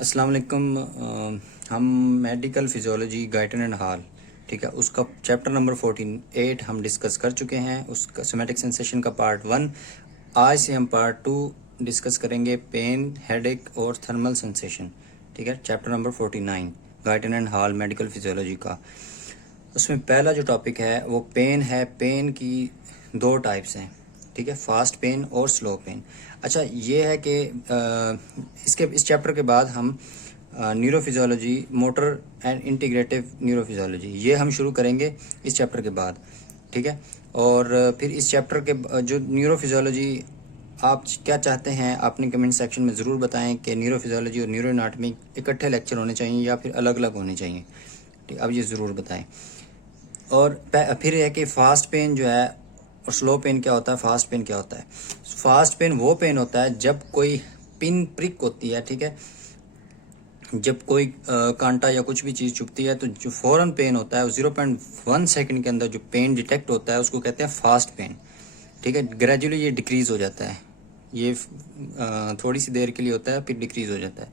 अस्सलाम वालेकुम। हम medical physiology Guyton and hall, ठीक है, उसका चैप्टर नंबर 48 हम डिस्कस कर चुके हैं। उसका सोमैटिक सेंसेशन का पार्ट 1। आज से हम पार्ट 2 डिस्कस करेंगे, पेन, हेडेक और थर्मल सेंसेशन। ठीक है, chapter number 49 Guyton and hall medical physiology का। उसमें पहला जो टॉपिक है वो पेन है। पेन की दो टाइप्स हैं, ठीक है, फास्ट पेन और स्लो पेन। अच्छा, ये है कि इस चैप्टर के बाद हम neurophysiology, motor and integrative neurophysiology, ये हम शुरू करेंगे इस चैप्टर के बाद, ठीक है। और फिर इस चैप्टर के जो न्यूरोफिजियोलॉजी आप क्या चाहते हैं, आपने कमेंट सेक्शन में ज़रूर बताएं कि न्यूरोफिजियोलॉजी और न्यूरो एनाटॉमी इकट्ठे लेक्चर होने चाहिए या फिर अलग अलग होने चाहिए, ठीक, अब ये ज़रूर बताएं। और फिर है कि फास्ट पेन जो है और स्लो पेन क्या होता है, फास्ट पेन क्या होता है। फास्ट पेन वो पेन होता है जब कोई पिन प्रिक होती है, ठीक है, जब कोई कांटा या कुछ भी चीज़ चुभती है तो जो फ़ौरन पेन होता है 0.1 सेकंड के अंदर जो पेन डिटेक्ट होता है उसको कहते हैं फास्ट पेन, ठीक है। ग्रेजुअली ये डिक्रीज़ हो जाता है, ये थोड़ी सी देर के लिए होता है, फिर डिक्रीज़ हो जाता है।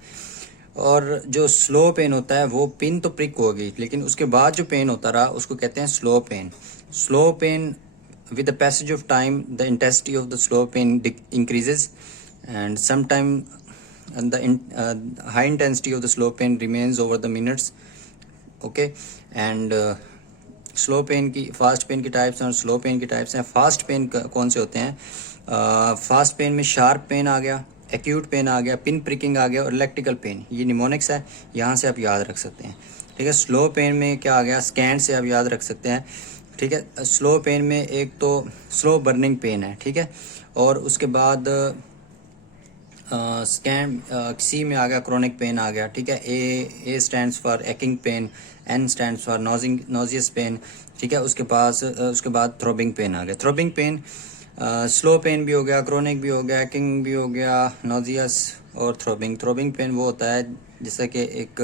और जो स्लो पेन होता है वो पिन तो प्रिक होगी लेकिन उसके बाद जो पेन होता रहा उसको कहते हैं slow pain. Slow pain, with the passage of time the intensity of the slow pain increases, and sometime the high intensity of the slow pain remains over the minutes, okay। and slow pain की, fast pain की types हैं और slow pain की types हैं। Fast pain कौन से होते हैं? फास्ट पेन में शार्प पेन आ गया, एक्यूट पेन आ गया, पिन प्रिकिंग आ गया और इलेक्ट्रिकल पेन, ये निमोनिक्स है, यहाँ से आप याद रख सकते हैं, ठीक है। स्लो पेन में क्या आ गया, स्कैन से आप याद रख सकते हैं, ठीक है। स्लो पेन में एक तो स्लो बर्निंग पेन है, ठीक है, और उसके बाद स्कैन सी में आ गया क्रोनिक पेन आ गया, ठीक है। A stands for aching pain, N stands for nauseous pain, ठीक है। उसके बाद थ्रोबिंग पेन आ गया। थ्रोबिंग पेन स्लो पेन भी हो गया, क्रोनिक भी हो गया, एकिंग भी हो गया, नोजियस और थ्रोबिंग। थ्रोबिंग पेन वो होता है जैसे कि एक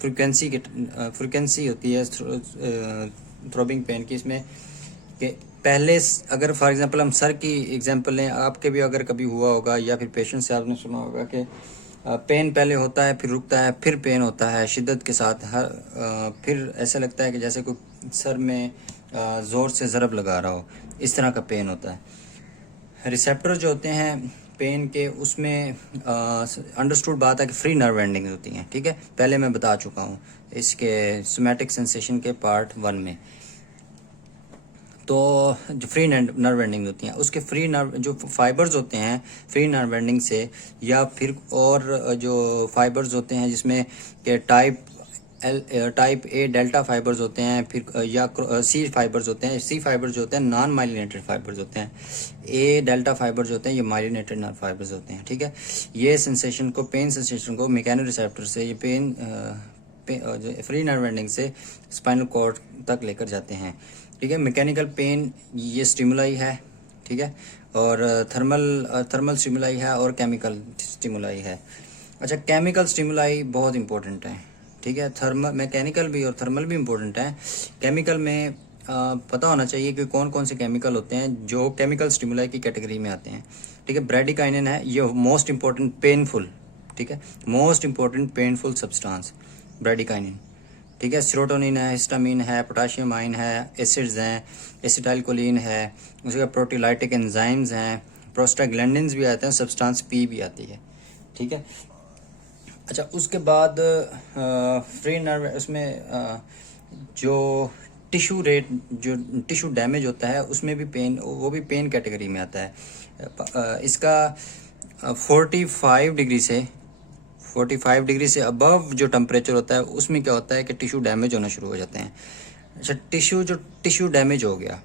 फ्रिक्वेंसी होती है थ्रोबिंग पेन की, इसमें कि पहले अगर फॉर एग्जांपल हम सर की एग्जांपल लें, आपके भी अगर कभी हुआ होगा या फिर पेशेंट से आपने सुना होगा कि पेन पहले होता है, फिर रुकता है, फिर पेन होता है शिद्दत के साथ, फिर ऐसा लगता है कि जैसे कोई सर में ज़ोर से ज़रब लगा रहा हो, इस तरह का पेन होता है। रिसेप्टर जो होते हैं पेन के, उसमें अंडरस्टूड बात है कि फ्री नर्व एंडिंग्स होती हैं, ठीक है, पहले मैं बता चुका हूँ इसके सोमैटिक सेंसेशन के पार्ट 1 में। तो जो फ्री नर्व एंडिंग होती हैं, उसके फ्री नर्व जो फाइबर्स होते हैं फ्री नर्व एंडिंग से, या फिर और जो फाइबर्स होते हैं जिसमें के टाइप ए डेल्टा फाइबर्स होते हैं, फिर या सी फाइबर्स होते हैं। सी फाइबर्स जो होते हैं नॉन माइलिनेटेड फाइबर्स होते हैं, ए डेल्टा फाइबर्स होते हैं ये माइलिनेटेड नर्व फाइबर्स होते हैं, ठीक है। ये सेंसेशन को, पेन सेंसेशन को मैकेनो रिसेप्टर से, ये पेन जो फ्री नर्व एंडिंग से स्पाइनल कॉर्ड तक लेकर जाते हैं, ठीक है। मैकेनिकल पेन ये स्टिमुलाई है, ठीक है, और थर्मल स्टिमुलाई है और केमिकल स्टिमुलाई है। अच्छा, केमिकल स्टिमुलाई बहुत इंपॉर्टेंट है, ठीक है। मैकेनिकल भी और थर्मल भी इंपॉर्टेंट है। केमिकल में पता होना चाहिए कि कौन कौन से केमिकल होते हैं जो केमिकल स्टिमुलाई की कैटेगरी में आते हैं, ठीक है। ब्रेडिकाइनिन है, ये मोस्ट इंपॉर्टेंट पेनफुल, ठीक है, most important painful substance bradykinin, ठीक है। सेरोटोनिन है, हिस्टामिन है, पोटाशियम आयन है, एसिड्स हैं, एसिटाइलकोलिन है, उसके बाद प्रोटीलाइटिक एंजाइम्स हैं, प्रोस्टाग्लैंडिन्स भी आते हैं, सब्सटेंस पी भी आती है, ठीक है। अच्छा, उसके बाद फ्री नर्व, उसमें जो टिश्यू डैमेज होता है उसमें भी पेन, वो भी पेन कैटेगरी में आता है। इसका 45 डिग्री से अबव जो टेम्परेचर होता है उसमें क्या होता है कि टिश्यू डैमेज होना शुरू हो जाते हैं। अच्छा, टिश्यू डैमेज हो गया,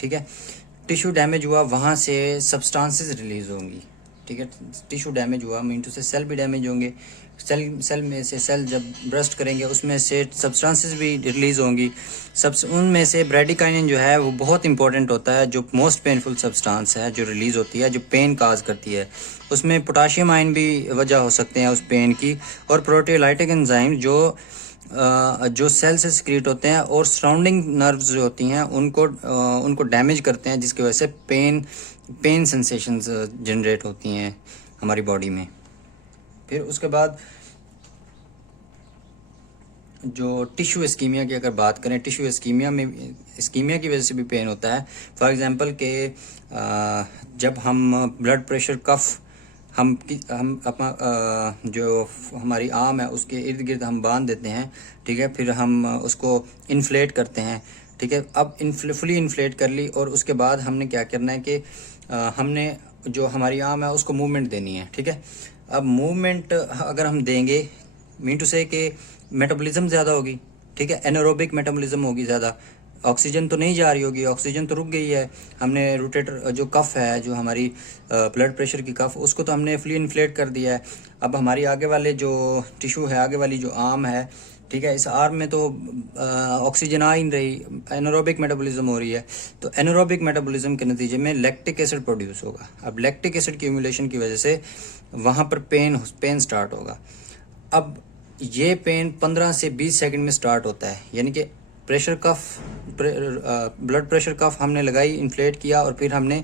ठीक है, टिश्यू डैमेज हुआ, वहाँ से सब्सटेंसेस रिलीज होंगी, ठीक है। टिश्यू डैमेज हुआ मीन टू से सेल भी डैमेज होंगे, सेल में से सेल जब ब्रस्ट करेंगे उसमें से सब्सटेंसेस भी रिलीज़ होंगी। उनमें से ब्रेडिकाइनिन जो है वो बहुत इंपॉर्टेंट होता है, जो मोस्ट पेनफुल सब्सटेंस है जो रिलीज़ होती है, जो पेन काज करती है। उसमें पोटाशियम आयन भी वजह हो सकते हैं उस पेन की, और प्रोटीलाइटिक एंजाइम जो सेल से सिक्रीट होते हैं और सराउंडिंग नर्व्स जो होती हैं उनको डैमेज करते हैं, जिसकी वजह से पेन सेंसेशंस जनरेट होती हैं हमारी बॉडी में। फिर उसके बाद जो टिश्यू इस्कीमिया की अगर बात करें, टिश्यू इस्कीमिया में इस्कीमिया की वजह से भी पेन होता है। फॉर एग्जांपल के जब हम ब्लड प्रेशर कफ हम अपना जो हमारी आर्म है उसके इर्द गिर्द हम बांध देते हैं, ठीक है, फिर हम उसको इन्फ्लेट करते हैं, ठीक है। अब फुली इन्फ्लेट कर ली और उसके बाद हमने क्या करना है कि हमने जो हमारी आर्म है उसको मूवमेंट देनी है, ठीक है। अब मूवमेंट अगर हम देंगे, मीन टू से कि मेटाबॉलिज्म ज़्यादा होगी, ठीक है, एनारोबिक मेटाबॉलिज्म होगी ज़्यादा, ऑक्सीजन तो नहीं जा रही होगी, ऑक्सीजन तो रुक गई है। हमने रोटेटर जो कफ है, जो हमारी ब्लड प्रेशर की कफ, उसको तो हमने फुली इन्फ्लेट कर दिया है। अब हमारी आगे वाले जो टिश्यू है, आगे वाली जो आर्म है, ठीक है, इस आर्म में तो ऑक्सीजन आ ही नहीं रही, एनारोबिक मेटाबॉलिज्म हो रही है। तो एनारोबिक मेटाबॉलिज्म के नतीजे में लैक्टिक एसिड प्रोड्यूस होगा। अब लैक्टिक एसिड की एक्यूमुलेशन की वजह से वहाँ पर पेन स्टार्ट होगा। अब ये पेन 15 से 20 सेकंड में स्टार्ट होता है, यानी कि प्रेशर कफ, ब्लड प्रेशर कफ हमने लगाई, इन्फ्लेट किया और फिर हमने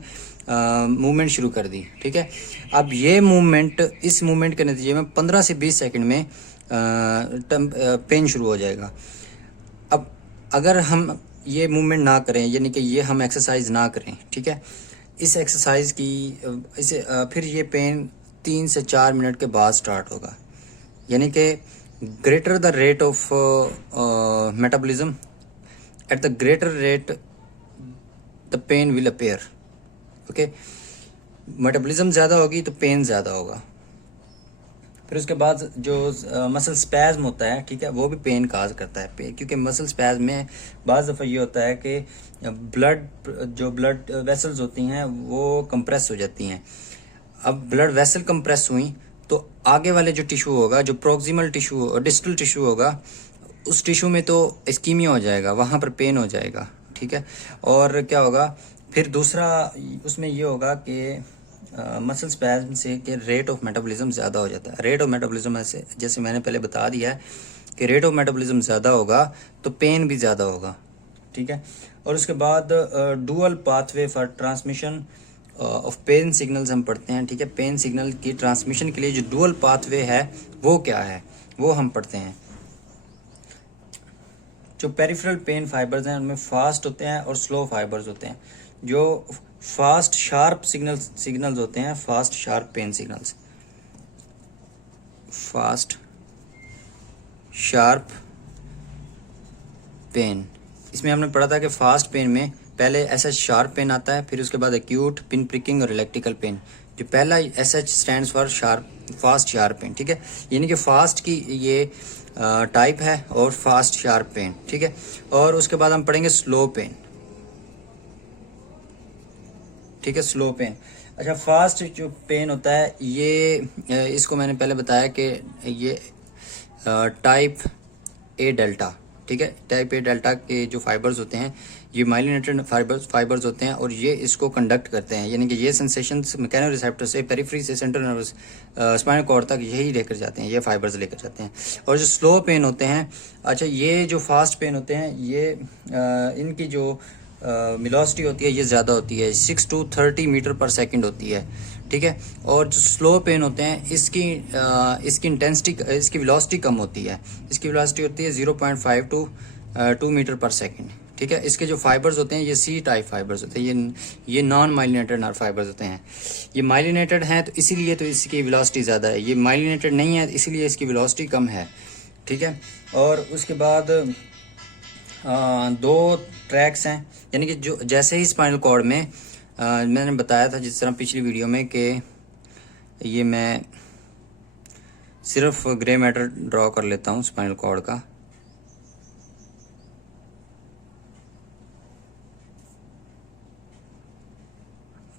मूवमेंट शुरू कर दी, ठीक है। अब ये मूवमेंट, इस मूवमेंट के नतीजे में 15 से 20 सेकंड में पेन शुरू हो जाएगा। अब अगर हम ये मूवमेंट ना करें, यानी कि ये हम एक्सरसाइज ना करें, ठीक है, इस एक्सरसाइज की इसे फिर ये पेन 3 से 4 मिनट के बाद स्टार्ट होगा, यानी कि greater the rate of metabolism, at the greater rate the pain will appear, okay। Metabolism ज़्यादा होगी तो पेन ज़्यादा होगा। फिर उसके बाद जो मसल स्पैज़म होता है, ठीक है, वो भी पेन काज करता है, क्योंकि मसल स्पैज़म में बाज़ दफ़ा ये होता है कि ब्लड वेसल्स होती हैं वो कंप्रेस हो जाती हैं। अब ब्लड वेसल कंप्रेस हुई तो आगे वाले जो टिश्यू होगा, जो प्रोक्सिमल टिश्यू और डिस्टल टिश्यू होगा, उस टिश्यू में तो इस्कीमिया हो जाएगा, वहाँ पर पेन हो जाएगा, ठीक है। और क्या होगा फिर दूसरा उसमें ये होगा कि मसल स्पैज़म से कि रेट ऑफ मेटाबॉलिज्म ज़्यादा हो जाता है। रेट ऑफ मेटाबॉलिज्म ऐसे, जैसे मैंने पहले बता दिया है कि रेट ऑफ मेटाबॉलिज्म ज़्यादा होगा तो पेन भी ज़्यादा होगा, ठीक है। और उसके बाद dual pathway for transmission of pain signals हम पढ़ते हैं, ठीक है। पेन सिग्नल की ट्रांसमिशन के लिए जो डुअल पाथवे है वो क्या है, वो हम पढ़ते हैं। जो पेरिफेरल पेन फाइबर्स हैं उनमें फास्ट होते हैं और स्लो फाइबर्स होते हैं। जो फास्ट शार्प सिग्नल्स होते हैं, fast sharp pain signals, fast sharp pain, इसमें हमने पढ़ा था कि फास्ट पेन में पहले एसएच शार्प पेन आता है, फिर उसके बाद एक्यूट, पिन प्रिकिंग और इलेक्ट्रिकल पेन। जो पहला SH stands for fast sharp pain, ठीक है, यानी कि फास्ट की ये टाइप है और फास्ट शार्प पेन, ठीक है। और उसके बाद हम पढ़ेंगे स्लो पेन, ठीक है, स्लो पेन। अच्छा, फास्ट जो पेन होता है ये इसको मैंने पहले बताया कि ये टाइप ए डेल्टा, ठीक है, टाइप ए डेल्टा के जो फाइबर्स होते हैं ये माइलिनेटेड फाइबर्स होते हैं और ये इसको कंडक्ट करते हैं, यानी कि ये सेंसेशंस मैकेनो रिसेप्टर से पेरिफेरी से सेंट्रल नर्वस स्पाइनल कॉर्ड तक यही लेकर जाते हैं, ये फाइबर्स लेकर जाते हैं। और जो स्लो पेन होते हैं, अच्छा, ये जो फास्ट पेन होते हैं ये इनकी जो वेलोसिटी होती है ये ज़्यादा होती है, 6 to 30 मीटर पर सेकंड होती है, ठीक है। और जो स्लो पेन होते हैं इसकी इंटेंसिटी, इसकी वेलोसिटी कम होती है, इसकी वेलोसिटी होती है 0.5 to 2 मीटर पर सेकंड, ठीक है। इसके जो फाइबर्स होते हैं ये सी टाइप फाइबर्स होते हैं, ये नॉन माइलिनेटेड नर्व फाइबर्स होते हैं। ये माइलिनेटेड हैं तो इसीलिए तो इसकी वेलोसिटी ज़्यादा है, ये माइलिनेटेड नहीं है इसीलिए इसकी वेलोसिटी कम है, ठीक है। और उसके बाद दो ट्रैक्स हैं, यानी कि जो जैसे ही स्पाइनल कॉर्ड में मैंने बताया था जिस तरह पिछली वीडियो में कि ये मैं सिर्फ ग्रे मैटर ड्रॉ कर लेता हूँ स्पाइनल कॉर्ड का,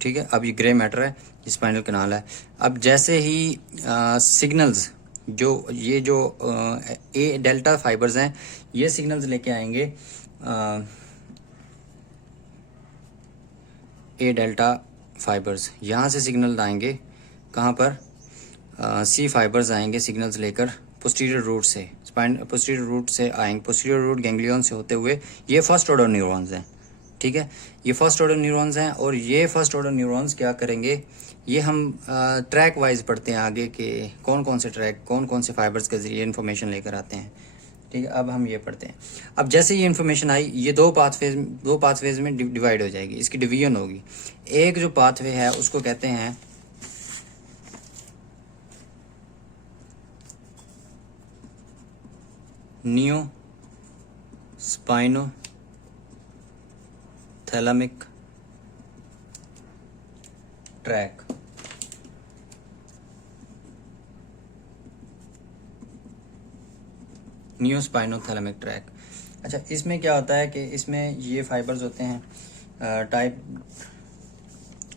ठीक है। अब ये ग्रे मैटर है, ये स्पाइनल कैनाल है। अब जैसे ही सिग्नल्स ये जो ए डेल्टा फाइबर्स हैं ये सिग्नल्स लेके आएंगे, ए डेल्टा फाइबर्स यहाँ से सिग्नल आएंगे, कहाँ पर, सी फाइबर्स आएंगे सिग्नल्स लेकर पोस्टीरियर रूट से, पोस्टीरियर रूट से आएंगे, पोस्टीरियर रूट गैंग्लियन से होते हुए, ये फर्स्ट ऑर्डर न्यूरॉन्स हैं, ठीक है, ये फर्स्ट ऑर्डर न्यूरॉन्स हैं। और ये फर्स्ट ऑर्डर न्यूरॉन्स क्या करेंगे, ये हम ट्रैक वाइज पढ़ते हैं आगे के कौन कौन से ट्रैक कौन कौन से फाइबर्स के ज़रिए इन्फॉर्मेशन लेकर आते हैं। ठीक है, अब हम ये पढ़ते हैं। अब जैसे ये इन्फॉर्मेशन आई, ये दो पाथवेज में डिवाइड हो जाएगी, इसकी डिवीजन होगी। एक जो पाथवे है उसको कहते हैं neo स्पाइनो thalamic track. Neo स्पाइनो thalamic track. अच्छा, इसमें क्या होता है कि इसमें ये फाइबर्स होते हैं टाइप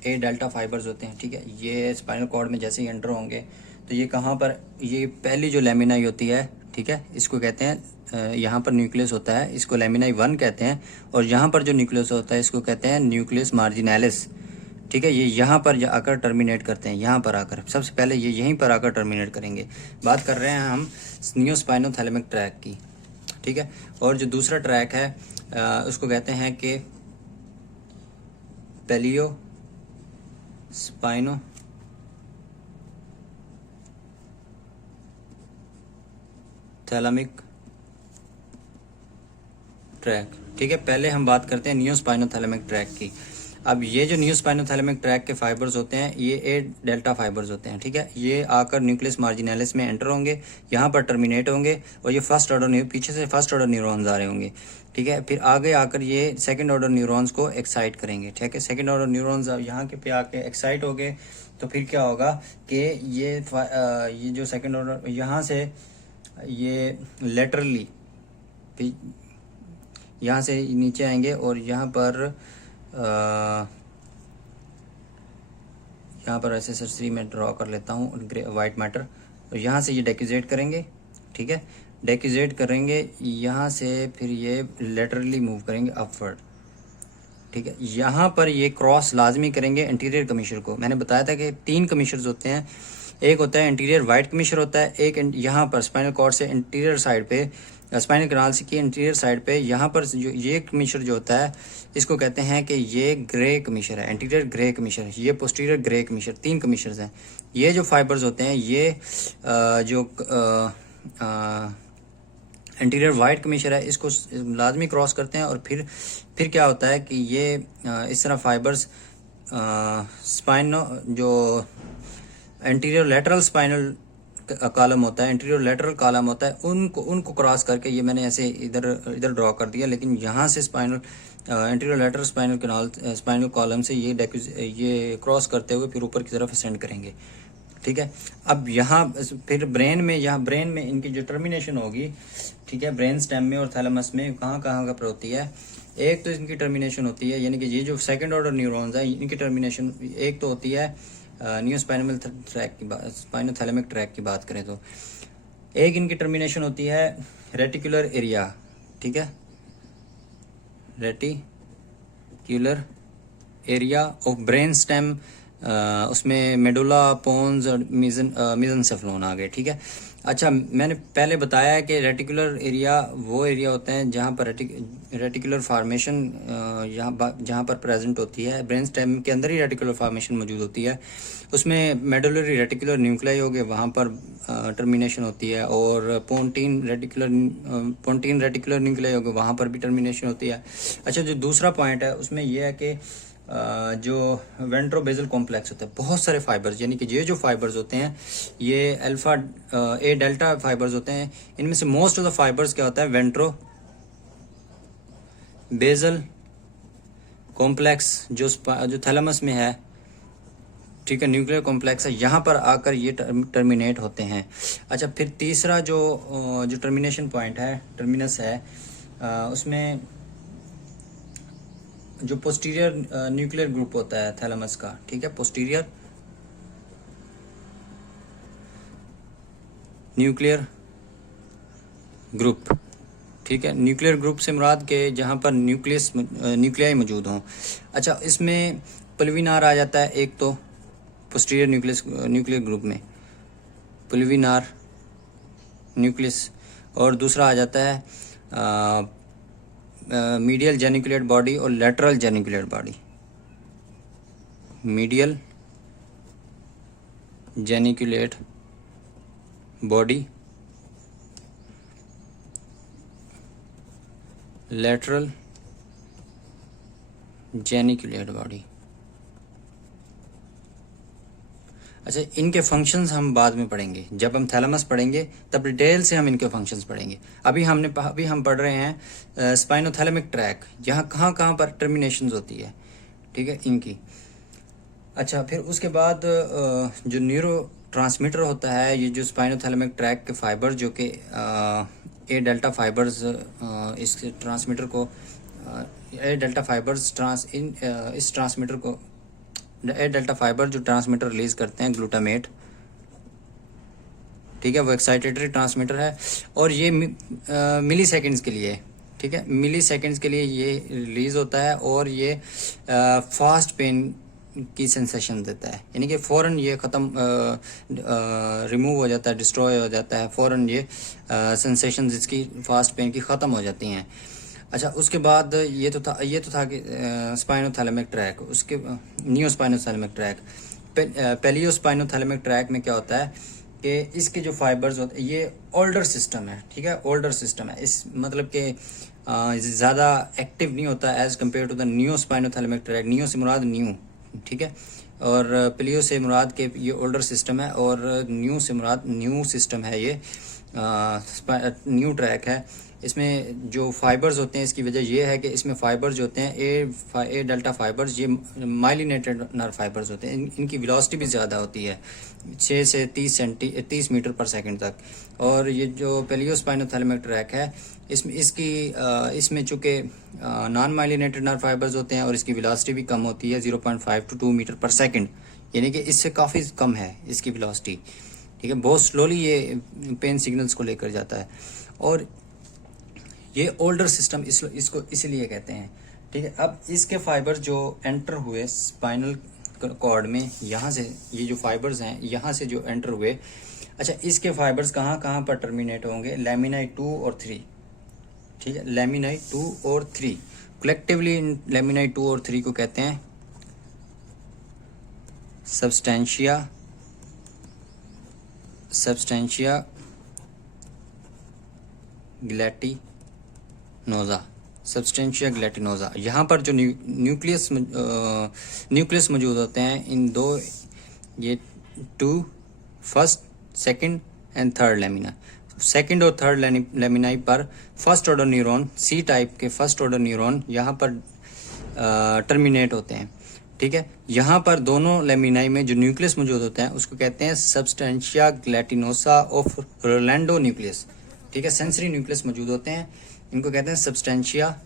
ए डेल्टा फाइबर्स होते हैं। ठीक है, ये स्पाइनल कॉर्ड में जैसे ही एंटर होंगे तो ये कहाँ पर, ये पहली जो लेमिनाई होती है, ठीक है, इसको कहते हैं यहाँ पर न्यूक्लियस होता है, इसको लेमिनाई 1 कहते हैं। और यहाँ पर जो न्यूक्लियस होता है इसको कहते हैं न्यूक्लियस मार्जिनैलिस। ठीक है, ये यहाँ पर आकर टर्मिनेट करते हैं, यहाँ पर आकर सबसे पहले ये यहीं पर आकर टर्मिनेट करेंगे। बात कर रहे हैं हम नियोस्पाइनोथैलेमिक ट्रैक की। ठीक है, और जो दूसरा ट्रैक है उसको कहते हैं कि पेलियो स्पाइनो थैलेमिक ट्रैक। ठीक है, पहले हम बात करते हैं नियोस्पाइनोथैलेमिक ट्रैक की। अब ये जो नियोस्पाइनोथैलेमिक ट्रैक के फाइबर्स होते हैं ये ए डेल्टा फाइबर्स होते हैं। ठीक है, ये आकर न्यूक्लियस मार्जिनैलिस में एंटर होंगे, यहाँ पर टर्मिनेट होंगे और ये फर्स्ट ऑर्डर पीछे से फर्स्ट ऑर्डर न्यूरॉन्स आ रहे होंगे। ठीक है, फिर आगे आकर ये सेकंड ऑर्डर न्यूरॉन्स को एक्साइट करेंगे। ठीक है, सेकंड ऑर्डर न्यूरॉन्स यहाँ के पे आके एक्साइट हो गए तो फिर क्या होगा कि ये जो सेकंड ऑर्डर यहाँ से ये लेटरली यहाँ से नीचे आएंगे और यहाँ पर ऐसे सरसरी में ड्रॉ कर लेता हूँ वाइट मैटर, और यहाँ से ये डेक्यूजेट करेंगे। ठीक है, डेक्यूजेट करेंगे यहाँ से, फिर ये लेटरली मूव करेंगे अपवर्ड। ठीक है, यहाँ पर ये क्रॉस लाजमी करेंगे इंटीरियर कमीशर को। मैंने बताया था कि 3 कमीशर्स होते हैं, एक होता है इंटीरियर वाइट कमीशर होता है, एक यहाँ पर स्पाइनल कॉर्ड से इंटीरियर साइड पे, स्पाइनल कैनाल से की इंटीरियर साइड पे यहाँ पर जो ये कमीशर जो होता है इसको कहते हैं कि ये ग्रे कमीशर है, इंटीरियर ग्रे कमीशर है, ये पोस्टीरियर ग्रे कमीशर। 3 कमीशर्स हैं। ये जो फाइबर्स होते हैं ये जो इंटीरियर वाइट कमीशर है इसको लाजमी क्रॉस करते हैं और फिर क्या होता है कि ये इस तरह फाइबर्स स्पाइनो जो इंटीरियर लेटरल स्पाइनल कॉलम होता है, इंटीरियर लेटरल कॉलम होता है, उनको क्रॉस करके, ये मैंने ऐसे इधर ड्रॉ कर दिया, लेकिन यहाँ से spinal interior lateral spinal canal spinal column से ये क्रॉस करते हुए फिर ऊपर की तरफ असेंड करेंगे। ठीक है, अब यहाँ फिर ब्रेन में इनकी जो टर्मिनेशन होगी, ठीक है, ब्रेन स्टेम में और थैलेमस में कहाँ पर होती है। एक तो इनकी टर्मिनेशन होती है, यानी कि ये जो सेकंड ऑर्डर न्यूरॉन्स है इनकी टर्मिनेशन एक तो होती है नियोस्पाइनल ट्रैक की बात, स्पाइनोथैलेमिक ट्रैक की बात करें तो एक इनकी टर्मिनेशन होती है रेटिकुलर एरिया। ठीक है, reticular area of brain stem, उसमें मेडुला पोन्स और मेसेंसेफलोन आ गए। ठीक है, अच्छा, मैंने पहले बताया कि रेटिकुलर एरिया वो एरिया होते हैं जहाँ पर रेटिकुलर फार्मेशन जहाँ पर प्रेजेंट होती है। ब्रेन स्टेम के अंदर ही रेटिकुलर फार्मेशन मौजूद होती है, उसमें मेडुलरी रेटिकुलर न्यूक्लियाई हो गए, वहाँ पर टर्मिनेशन होती है, और पोंटीन रेटिकुलर न्यूक्लियाई हो गए, वहाँ पर भी टर्मिनेशन होती है। अच्छा, जो दूसरा पॉइंट है उसमें यह है कि जो वेंट्रोबेजल कॉम्प्लेक्स होता है, बहुत सारे फाइबर्स, यानी कि ये जो फाइबर्स होते हैं ये अल्फा ए डेल्टा फाइबर्स होते हैं। इनमें से मोस्ट ऑफ द फाइबर्स क्या होता है, वेंट्रोबेजल कॉम्प्लेक्स जो थैलेमस में है। ठीक है, न्यूक्लियर कॉम्प्लेक्स है, यहाँ पर आकर ये टर्मिनेट होते हैं। अच्छा, फिर तीसरा जो टर्मिनेशन पॉइंट है, टर्मिनस है, उसमें जो पोस्टीरियर न्यूक्लियर ग्रुप होता है थैलेमस का। ठीक है, पोस्टीरियर न्यूक्लियर ग्रुप। ठीक है, न्यूक्लियर ग्रुप से मुराद के जहाँ पर न्यूक्लियाई मौजूद हों। अच्छा, इसमें पल्विनार आ जाता है एक तो पोस्टीरियर न्यूक्लियर ग्रुप में पल्विनार न्यूक्लियस, और दूसरा आ जाता है मीडियल जेनिकुलेट बॉडी और lateral geniculate body. Medial geniculate body, lateral geniculate body। अच्छा, इनके फंक्शंस हम बाद में पढ़ेंगे, जब हम थैलेमस पढ़ेंगे तब डिटेल से हम इनके फंक्शंस पढ़ेंगे। अभी हम पढ़ रहे हैं स्पाइनोथैलेमिक ट्रैक, यहाँ कहाँ कहाँ पर टर्मिनेशंस होती है, ठीक है, इनकी। अच्छा, फिर उसके बाद जो न्यूरो ट्रांसमीटर होता है, ये जो स्पाइनोथैलेमिक ट्रैक के फाइबर जो कि ए डेल्टा फाइबर्स इस ट्रांसमीटर को ए डेल्टा फाइबर्स इस ट्रांसमीटर को ए डेल्टा फाइबर जो ट्रांसमीटर रिलीज करते हैं ग्लूटामेट, ठीक है, वो एक्साइटेटरी ट्रांसमीटर है और ये मिली सेकेंड्स के लिए, ठीक है, मिली सेकेंड्स के लिए ये रिलीज होता है और ये फास्ट पेन की सेंसेशन देता है, यानी कि फ़ौरन ये ख़त्म रिमूव हो जाता है, डिस्ट्रॉय हो जाता है, फ़ौरन ये सेंसेशन इसकी फास्ट पेन की ख़त्म हो जाती हैं। अच्छा, उसके बाद ये तो था कि स्पाइनोथैलेमिक ट्रैक, उसके neo spinothalamic track. Paleo spinothalamic track में क्या होता है कि इसके जो फाइबर्स होते हैं, ये ओल्डर सिस्टम है, ठीक है, ओल्डर सिस्टम है, इस मतलब कि ज़्यादा एक्टिव नहीं होता as compare to the neo spinothalamic tract. Neo से मुराद न्यू, ठीक है, और पेलियो से मुराद के ये ओल्डर सिस्टम है और न्यू से मुराद न्यू सिस्टम है, ये न्यू ट्रैक है। इसमें जो फाइबर्स होते हैं, इसकी वजह यह है कि इसमें फाइबर्स जो होते हैं ए डेल्टा फाइबर्स, ये माइलिनेटेड नर्व फाइबर्स होते हैं, इनकी वेलोसिटी भी ज़्यादा होती है, 6 से 30 मीटर पर सेकंड तक। और ये जो पेलियो स्पाइनोथैलेमिक ट्रैक है, इसमें चूँकि नॉन माइलिनेटेड नर्व फाइबर्स होते हैं और इसकी वेलोसिटी भी कम होती है, 0.5 to 2 मीटर पर सेकंड, यानी कि इससे काफ़ी कम है इसकी वेलोसिटी, ठीक है, बहुत स्लोली ये पेन सिग्नल्स को लेकर जाता है। और ये ओल्डर सिस्टम इसको इसीलिए कहते हैं, ठीक है। अब इसके फाइबर्स जो एंटर हुए स्पाइनल कॉर्ड में, यहाँ से ये जो फाइबर्स हैं यहाँ से जो एंटर हुए, अच्छा, इसके फाइबर्स कहाँ कहाँ पर टर्मिनेट होंगे, लेमिनाई 2 और 3, ठीक है, लेमिनाई 2 और 3 कलेक्टिवली लेमिनाई 2 और 3 को कहते हैं सबस्टेंशिया ग्लैटिनोजा, सबस्टेंशिया ग्लैटिनोजा। यहाँ पर जो न्यूक्लियस मौजूद होते हैं, इन दो, ये 2 first, second and third lamina, second और थर्ड लेमिनाई पर first order neuron, C type के फर्स्ट ऑर्डर न्यूरॉन यहाँ पर टर्मिनेट होते हैं, ठीक है। यहाँ पर दोनों लेमिनाई में जो न्यूक्लियस मौजूद होते हैं उसको कहते हैं सबस्टेंशिया ग्लैटिनोसा ऑफ रोलैंडो न्यूक्लियस, ठीक है, सेंसरी न्यूक्लियस मौजूद होते हैं, इनको कहते हैं सबस्टेंशिया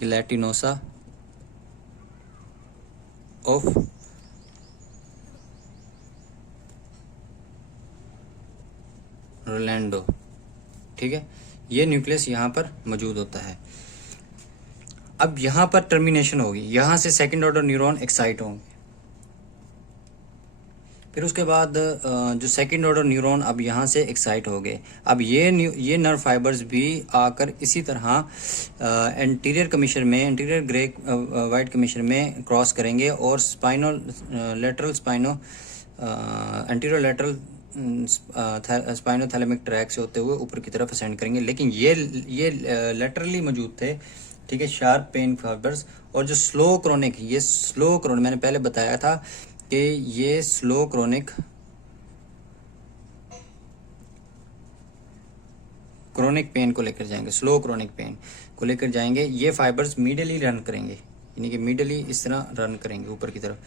ग्लैटिनोसा ऑफ रोलैंडो, ठीक है, ये न्यूक्लियस यहाँ पर मौजूद होता है। अब यहाँ पर टर्मिनेशन होगी, यहाँ से सेकंड ऑर्डर न्यूरॉन एक्साइट होंगे, फिर उसके बाद जो सेकंड ऑर्डर न्यूरॉन अब यहाँ से एक्साइट हो गए, अब ये नर्व फाइबर्स भी आकर इसी तरह एंटीरियर कमीशन में, एंटीरियर ग्रे वाइट कमीशन में क्रॉस करेंगे और एंटीरियर लेटरल स्पाइनोथैलेमिक ट्रैक से होते हुए ऊपर की तरफ असेंड करेंगे। लेकिन ये लेटरली मौजूद थे, ठीक है, शार्प पेन फाइबर्स। और जो स्लो क्रोनिक, ये स्लो क्रोनिक मैंने पहले बताया था कि ये स्लो क्रोनिक पेन को लेकर जाएंगे, स्लो क्रोनिक पेन को लेकर जाएंगे। ये फाइबर्स मीडियली रन करेंगे, यानी कि मीडियली इस तरह रन करेंगे ऊपर की तरफ,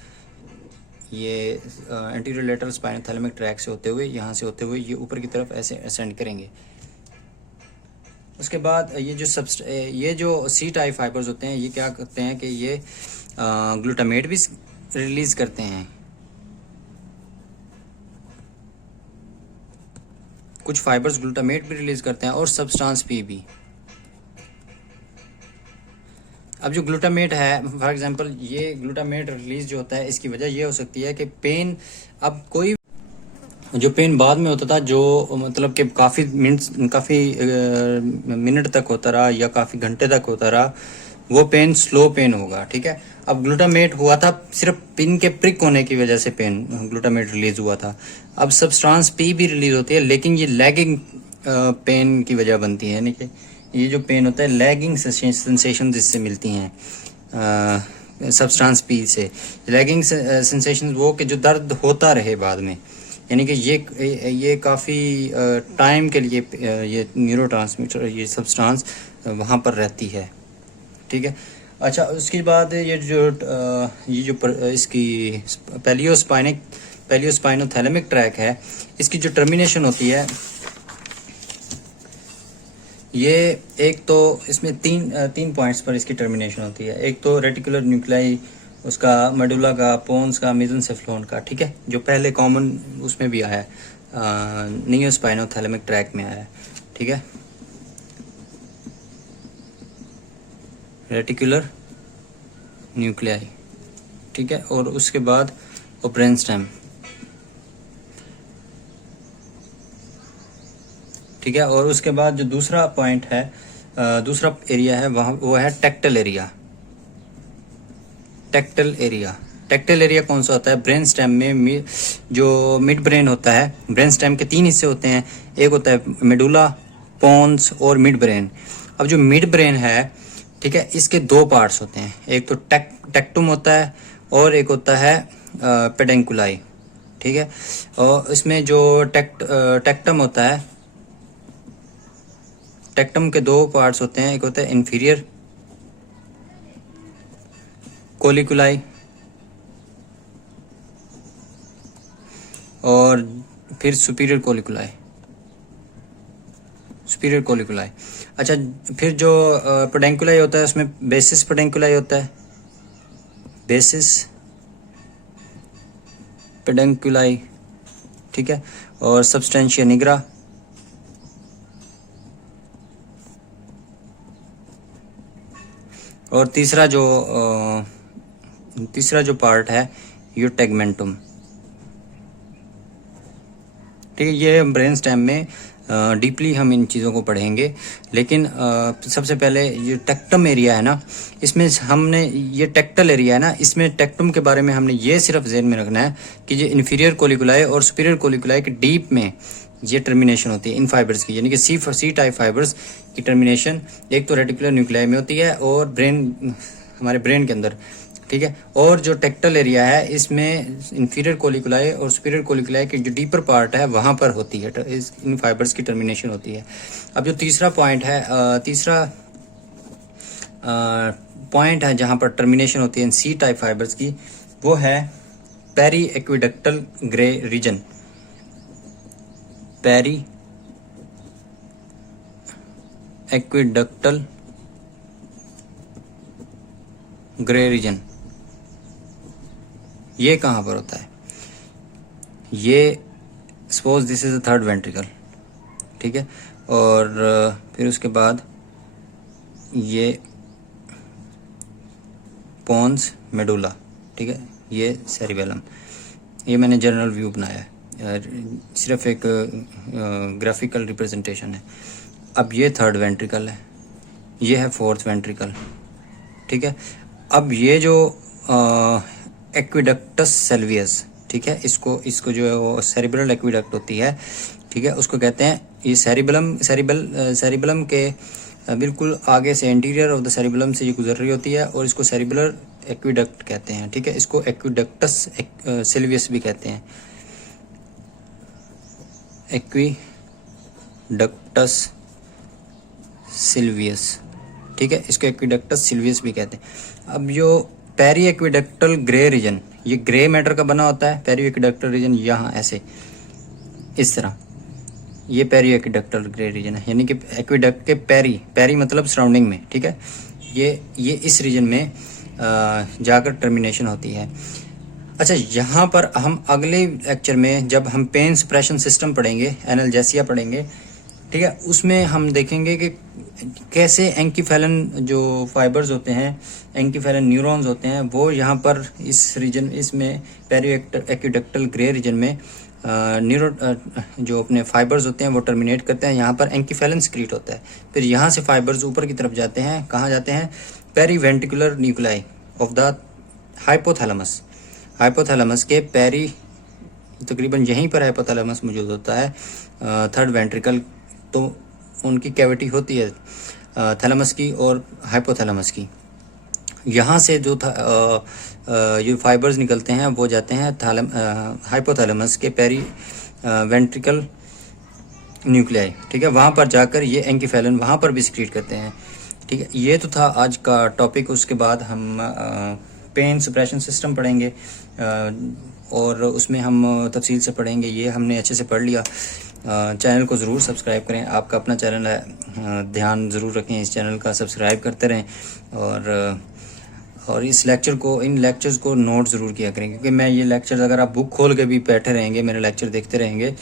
ये एंटीरियर लेटरल स्पाइनोथैलेमिक ट्रैक से होते हुए, यहाँ से होते हुए ये ऊपर की तरफ ऐसे असेंड करेंगे। उसके बाद ये जो सी टाइप फाइबर्स होते हैं, ये क्या करते हैं कि ये ग्लूटामेट भी रिलीज करते हैं, कुछ फाइबर्स ग्लूटामेट भी रिलीज करते हैं और सब्सटेंस पी भी। अब जो ग्लूटामेट है, फॉर एग्जांपल, ये ग्लूटामेट रिलीज जो होता है, इसकी वजह ये हो सकती है कि पेन, अब कोई जो पेन बाद में होता था, जो मतलब कि काफ़ी मिनट तक होता रहा या काफ़ी घंटे तक होता रहा, वो पेन स्लो पेन होगा, ठीक है। अब ग्लूटामेट हुआ था सिर्फ पिन के प्रिक होने की वजह से पेन ग्लूटामेट रिलीज हुआ था। अब सब्सटेंस पी भी रिलीज होती है, लेकिन ये लैगिंग पेन की वजह बनती है, यानी कि ये जो पेन होता है लैगिंग सेंसेशन जिससे मिलती हैं सब्सटेंस पी से। लैगिंग सेंसेशन वो कि जो दर्द होता रहे बाद में, यानी कि ये काफ़ी टाइम के लिए ये न्यूरोट्रांसमीटर ये सब्सटेंस वहाँ पर रहती है, ठीक है। अच्छा, उसके बाद ये जो इसकी पैलियोस्पाइनोथैलेमिक ट्रैक है, इसकी जो टर्मिनेशन होती है, ये एक तो इसमें तीन पॉइंट्स पर इसकी टर्मिनेशन होती है। एक तो रेटिकुलर न्यूक्लियाई, उसका मेडुला का, पोन्स का, मेसेंसेफ्लोन का, ठीक है, जो पहले कॉमन उसमें भी आया है, नियोस्पाइनोथैलेमिक ट्रैक में आया है, ठीक है। रेटिकुलर न्यूक्लियाई, ठीक है, और उसके बाद ब्रेन स्टेम, ठीक है। और उसके बाद जो दूसरा पॉइंट है, दूसरा एरिया है वहाँ, वो है टेक्टल एरिया। टेक्टल एरिया कौन सा होता है? ब्रेन स्टेम में जो मिड ब्रेन होता है, ब्रेन स्टेम के 3 हिस्से होते हैं, एक होता है मेडुला, पोन्स और मिड ब्रेन। अब जो मिड ब्रेन है, ठीक है, इसके 2 पार्ट्स होते हैं, एक तो टेक्टुम होता है और एक होता है पेडेंकुलाई, ठीक है। और इसमें जो टेक्टम होता है, टेक्टम के 2 पार्ट्स होते हैं, एक होता है इंफीरियर कोलिकुलाई और फिर सुपीरियर कोलिकुलाई। अच्छा, फिर जो पेडेंकुलाई होता है उसमें बेसिस पेडेंकुलाई होता है, बेसिस पेडेंकुलाई, ठीक है, और सब्सटेंशिया निग्रा, और तीसरा जो पार्ट है यो टेगमेंटुम, ठीक है। ये ब्रेन स्टेम में डीपली हम इन चीज़ों को पढ़ेंगे, लेकिन सबसे पहले ये टेक्टम एरिया है ना, इसमें हमने ये टेक्टल एरिया है ना, इसमें टेक्टम के बारे में हमने ये सिर्फ ज़हन में रखना है कि ये इन्फीरियर कोलिकुलाई और सुपीरियर कोलिकुलाई के डीप में ये टर्मिनेशन होती है इन फाइबर्स की, यानी कि सी टाइप फाइबर्स की टर्मिनेशन एक तो रेटिकुलर न्यूक्लियाई में होती है और हमारे ब्रेन के अंदर, ठीक है। और जो टेक्टल एरिया है इसमें इन्फीरियर कोलिकुलाई और सुपीरियर कोलिकुलाई की जो डीपर पार्ट है वहाँ पर होती है इन फाइबर्स की टर्मिनेशन होती है। अब जो तीसरा पॉइंट है जहाँ पर टर्मिनेशन होती है इन सी टाइप फाइबर्स की, वो है peri aqueductal grey region. Peri aqueductal grey region, ये कहाँ पर होता है? ये suppose this is the third ventricle, ठीक है, और फिर उसके बाद ये पोन्स मेडुला, ठीक है, ये सेरिबेलम। ये मैंने जनरल व्यू बनाया है, सिर्फ एक ग्राफिकल रिप्रेजेंटेशन है। अब ये थर्ड वेंट्रिकल है, ये है फोर्थ वेंट्रिकल, ठीक है। अब ये जो एक्विडक्टस सेल्वियस, ठीक है, इसको जो है वो सेरिब्रल एक्विडक्ट होती है, ठीक है, उसको कहते हैं, ये सेरिबलम के बिल्कुल आगे से एंटीरियर ऑफ द सेरिबलम से ये गुजर रही होती है और इसको सेरिबुलर एक्विडक्ट कहते हैं, ठीक है। इसको एक्विडक्टस सेल्वियस भी कहते हैं, एक्विडक्टस सिल्वियस, ठीक है, इसको एक्विडक्टस सिल्वियस भी कहते हैं। अब जो पेरी एक्विडक्टल ग्रे रीजन, ये ग्रे मैटर का बना होता है, पेरी एक्विडक्टल रीजन यहाँ ऐसे इस तरह, ये पेरी एक्विडक्टल ग्रे रीजन है, यानी कि एक्विडक्ट के पेरी मतलब सराउंडिंग में, ठीक है, ये इस रीजन में जाकर टर्मिनेशन होती है। अच्छा, यहाँ पर हम अगले लेक्चर में जब हम पेन सप्रेशन सिस्टम पढ़ेंगे, एनाल्जेसिया पढ़ेंगे, ठीक है, उसमें हम देखेंगे कि कैसे एंकीफेलन जो फाइबर्स होते हैं, एंकीफेलन न्यूरॉन्स होते हैं, वो यहाँ पर इस रीजन, इसमें पेरी एक्विडक्टल ग्रे रीजन में जो अपने फाइबर्स होते हैं वो टर्मिनेट करते हैं। यहाँ पर एंकीफेलन सिक्रीट होता है, फिर यहाँ से फाइबर्स ऊपर की तरफ जाते हैं, कहाँ जाते हैं? Periventricular nuclei of the hypothalamus. Hypothalamus के पेरी, तकरीबन यहीं पर हाइपोथैलेमस मौजूद होता है, थर्ड वेंट्रिकल, तो उनकी कैविटी होती है थैलेमस की और हाइपोथैलेमस की। यहाँ से जो जो फाइबर्स निकलते हैं वो जाते हैं हाइपोथैलेमस के पेरी वेंट्रिकल न्यूक्लियाई, ठीक है। वहाँ पर जाकर ये एंकीफेलन वहाँ पर भी सिक्रीट करते हैं, ठीक है। ये तो था आज का टॉपिक। उसके बाद हम पेन सप्रेशन सिस्टम पढ़ेंगे और उसमें हम तफसील से पढ़ेंगे। ये हमने अच्छे से पढ़ लिया। चैनल को ज़रूर सब्सक्राइब करें, आपका अपना चैनल है, ध्यान ज़रूर रखें, इस चैनल का सब्सक्राइब करते रहें और इन लेक्चर्स को नोट ज़रूर किया करें, क्योंकि मैं ये लेक्चर्स, अगर आप बुक खोल के भी बैठे रहेंगे, मेरे लेक्चर देखते रहेंगे,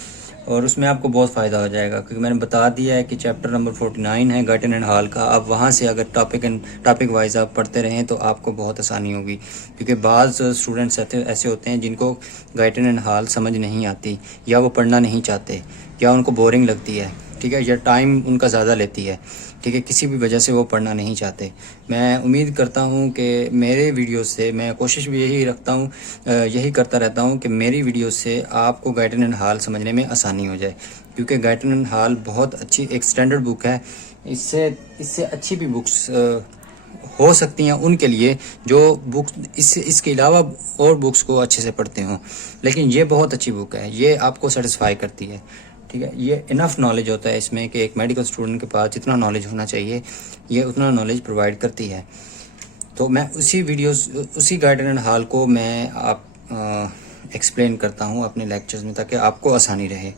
और उसमें आपको बहुत फ़ायदा हो जाएगा, क्योंकि मैंने बता दिया है कि चैप्टर नंबर 49 है गाइटन एंड हॉल का। आप वहाँ से अगर टॉपिक वाइज आप पढ़ते रहें तो आपको बहुत आसानी होगी, क्योंकि बाज़ स्टूडेंट्स ऐसे होते हैं जिनको गाइटन एंड हॉल समझ नहीं आती, या वो पढ़ना नहीं चाहते, या उनको बोरिंग लगती है, ठीक है, या टाइम उनका ज़्यादा लेती है, ठीक है, किसी भी वजह से वो पढ़ना नहीं चाहते। मैं उम्मीद करता हूँ कि मेरे वीडियो से, मैं कोशिश भी यही करता रहता हूँ कि मेरी वीडियो से आपको गाइटन एंड हॉल समझने में आसानी हो जाए, क्योंकि गाइटन एंड हॉल बहुत अच्छी एक स्टैंडर्ड बुक है। इससे अच्छी भी बुक्स हो सकती हैं उनके लिए जो बुक्स इसके अलावा और बुक्स को अच्छे से पढ़ते हों, लेकिन ये बहुत अच्छी बुक है, ये आपको सेटिस्फाई करती है, ठीक है। ये इनफ नॉलेज होता है इसमें कि एक मेडिकल स्टूडेंट के पास जितना नॉलेज होना चाहिए ये उतना नॉलेज प्रोवाइड करती है। तो मैं उसी गाइडन एंड हॉल को मैं एक्सप्लेन करता हूँ अपने लेक्चर्स में, ताकि आपको आसानी रहे।